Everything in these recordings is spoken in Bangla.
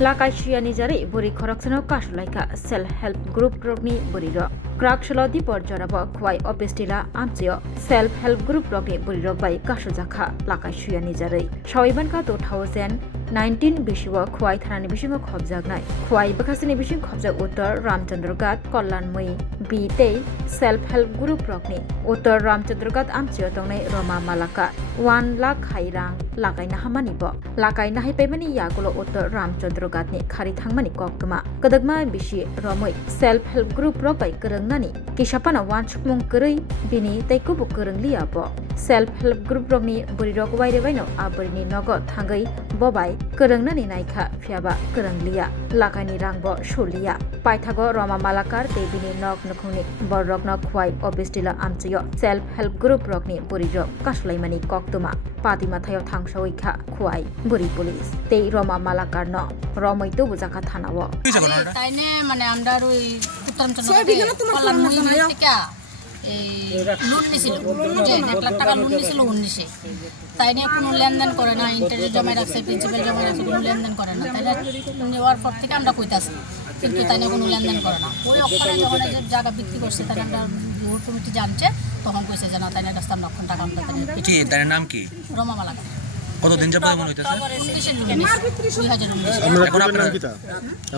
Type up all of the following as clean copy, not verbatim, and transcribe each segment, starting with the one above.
Lakashia Nijari, Buri Koroksono Kashulaika, Self Help Group Rogni Buriro. Kraksholo di Porjorabo, Kwai Obestila, Amtio, Self Help Group Rogni Buriro by Kashuzaka, Lakashia Nijari. Shawibanka 2019 Bishiwa, Kwai Thanani Bishimo Khobjagnai, Kwai Bakasini Bishim Khobjag Uttar, Ramchandragat, Kollanmui, B. Self Help Group Rogni, Uttar Ramchandragat Amtio Tongne Roma Malaka, 1 lakh Hairang, Lakai Nahamanibo, Lakai Nahi Pemani Yagulo Uttar Ramchandragatni, Kari Thangmani Kokma, Kadagma Bishi, Romoi, Self Help Group Robai Kurangani, Kishapana Wanchmung Kuri, Bini, Taikubu Kurang Liabo, Self Help Group Rogni, Burirok Wairevino, Aburini Nogot, Hangai, Bobai, Kurangnani Naika, Fiaba, Kuranglia, Lakani Rangbo, Shulia, Paithago, Roma Malakar, Debini Nok Nukuni, Borok Nok Kwai, Obestila Amtio, Self Help Group Rogni, Burirok, Kashlaimani Koktuma, Patima Tayo Tangshoika, Kwai, Buri Police, Te Roma Malakar no, Romoi tu Buzaka Tanawo. Taine মানে আমরা ওই উত্তরাঞ্চলে কল্যাণময়ী থেকে লোন নিছিল যে 1 লাখ টাকা লোন নিছিল 19 তাই নিয়ে কোনো লেনদেন করে না ইন্টারেস্ট জমা রাখছে প্রিন্সিপাল জমা রাখছে কোনো লেনদেন করে না তাই নেওয়ার পর থেকে আমরা কইতাছি কিন্তু তাই নিয়ে কোনো লেনদেন করে না পরে ওখানে যখন যে জায়গা বিক্রি করছে তাই আমরা বোর্ড কমিটি জানছে তখন কইছে যে না তাই না রাস্তা লক্ষ টাকা আমরা তাই কি তার নাম কি রমা মালাকা কতদিন যাবত এমন হইতাছে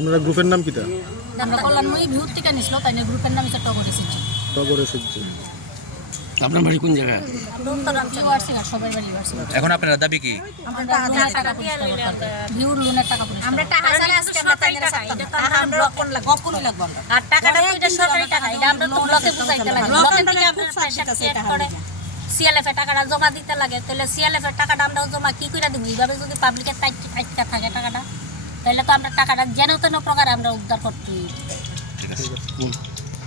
আমরা গ্রুপের নাম কিটা আমরা কল্যাণময়ী ভিউর থেকে নিছিল তাই না গ্রুপের নাম হচ্ছে টগরে সিদ্ধি আপনার বাড়ি কোন জায়গায় এখন আপনারা দাবি কি আমরা টাকা ছাড়া আজকে আমরা তাই না আমরা গপকুলি লাগব আর টাকাটা তো এটা সরকারি টাকা এটা আমরা তো ব্লকে বুঝাইতে লাগে ব্লকে থেকে আপনারা পয়সা সেট করে সিএলএফ এর টাকাটা জমা দিতে লাগে তাহলে সিএলএফ এর টাকাটা আমরা জমা কি কইরা দিব এইভাবে যদি পাবলিকের টাইটটা থাকে টাকাটা তাহলে তো আমরা টাকাটা যেন তেন প্রকারে আমরা উদ্ধার করতে ঠিক আছে